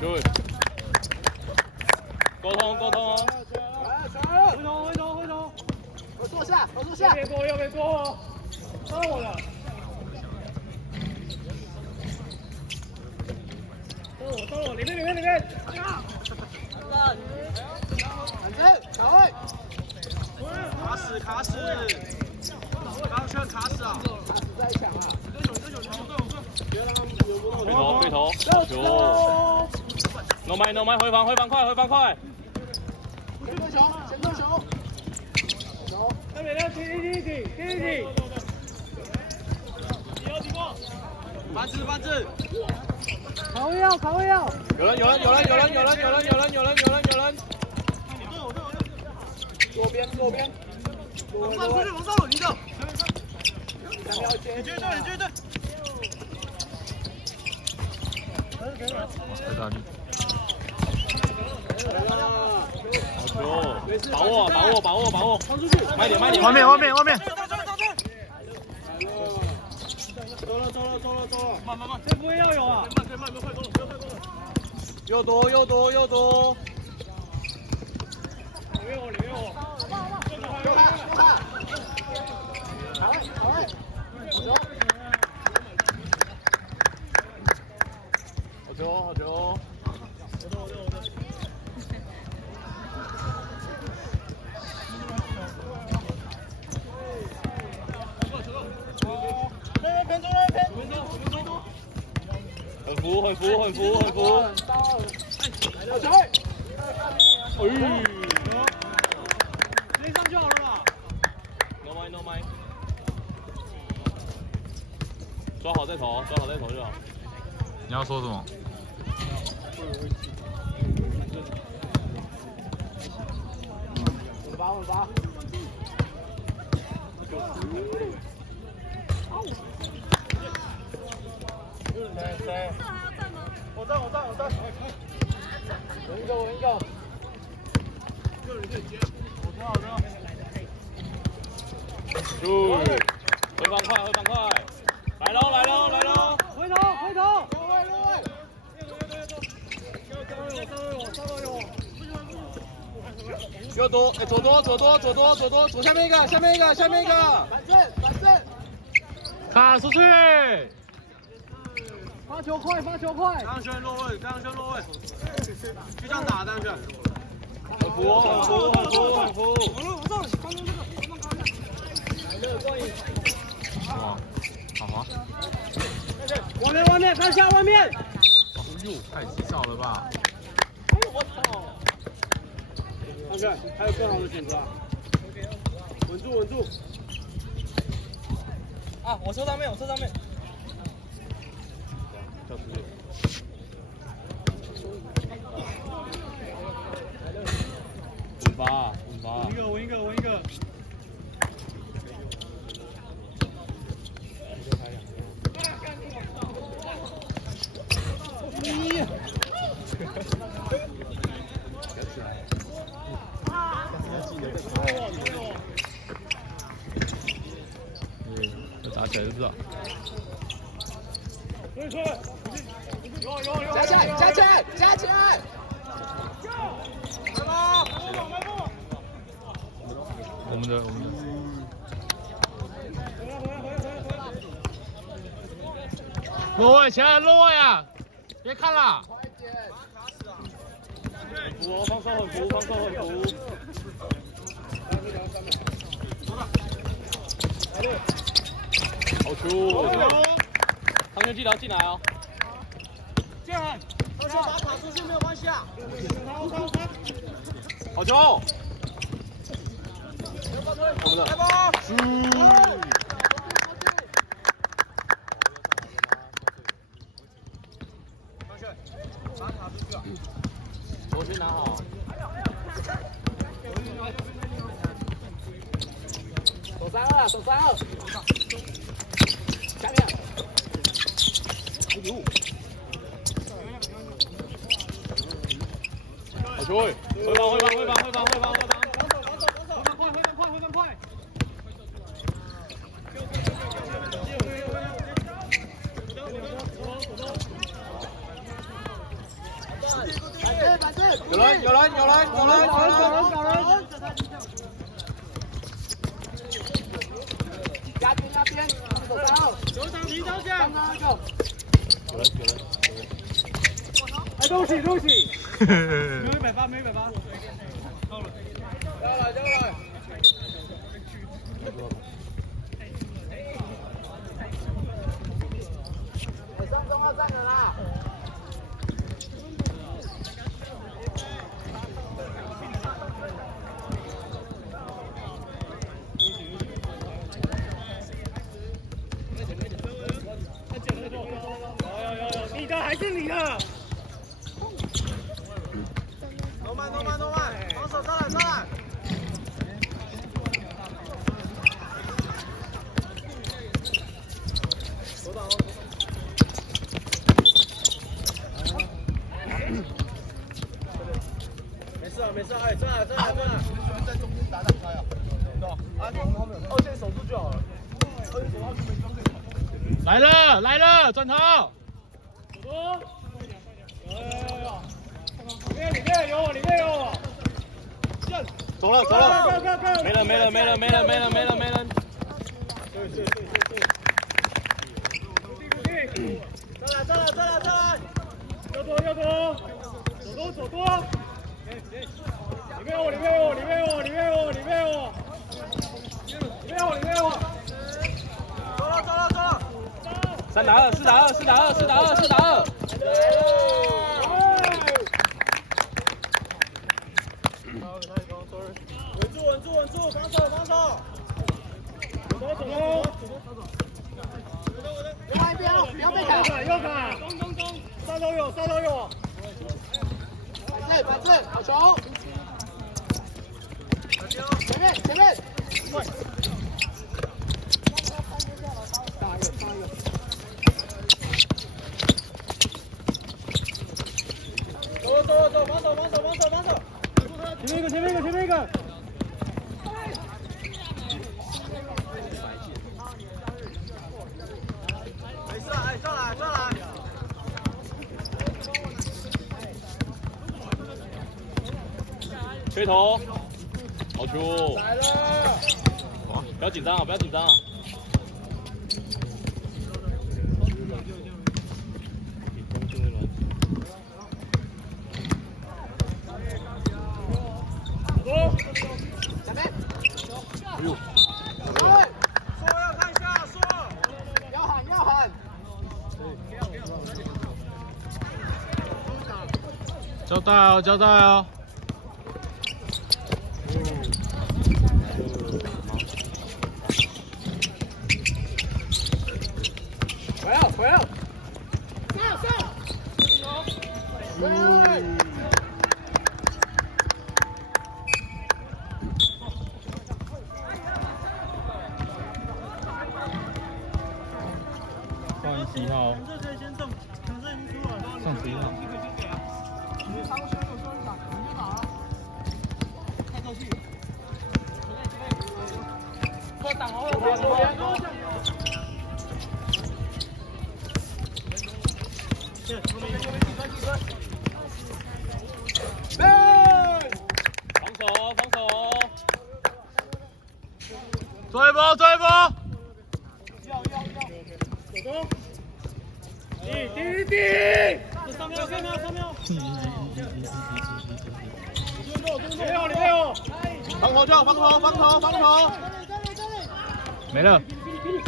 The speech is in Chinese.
Good。沟通沟通。回头。我坐下。右边过。抓我了。收我，里面。反正，卡位。卡死！刚圈卡死啊！卡死在抢啊！对头，好球 ！No 麦，回防快！先过球。那边要踢！反制！卡位要！有人！左边。往上走，你走。你继续对。好球！把握！放出去！慢点！外面！走了！慢！这不会要有啊！慢，快走！又多！里面我！好位！好球！很服！好球！直接上就好了吧 No 麦。抓好再投就好。你要说什么？稳罚！谁？我站！稳一个！好的。回防快！来喽！回头！右多，左下面一个！反正！卡出去！发球快！刚圈落位，就这样打，刚圈。很服！往上！哇，好滑！外面，看下外面！哟，太急躁了吧！我操！刚圈，还有更好的选择啊！稳住！啊，我收上面。跳出去。稳罚。稳一个！要打起来就知道。加起来！我们的。落位，前来落位啊！别看了。很服！放手很服！好球！长球记得要进来哦。把它打出去没有关系啊。好球！我们的。我先拿好。手三二，下面。哎呦！好球！回防！快！有人，有人，有人，有人，有人。压边压边，手刀，球场提高下。刚刚那个，有人。哎，东西东西，没100发，没100发。交了，交了。上中号站了啦。你的还是你的。诺曼，诺曼，诺曼，防守上来，上来。没事啊，没事，哎，这来，这来，这来。在中间打开啊，对吧？啊，后面，2线守住就好了。2线守到就没装这个。来了来了，转头。里面有我，里面有我。走了走了，go，没人没人没人没人没人没人没人。再来再来再来再来，右多右多，左多左多。里面有我，里面有我，里面有我，里面有我，里面有我，里面有我，里面有我。走了走了走了。3打2，4打2，4打2，4打2，4打2。稳住稳住稳住，防守防守。走走走。另外一边不要被打。右卡。中，上都有上都有。反正好球。前面前面。大一个大一个。走，防守防守防守防守。前面一个前面一个前面一个。没事，哎，上来上来。吹头，好球！来了。不要紧张啊，不要紧张啊。前面。哎呦！说要看一下，说。要喊要喊。交代哦，交代哦。回来。上。回。换11号。这可以先送，反正已经出了。送11号。防守。做一波，做一波。要。左中。滴。这上面上面。里面有。防头叫，防头。没了。给你。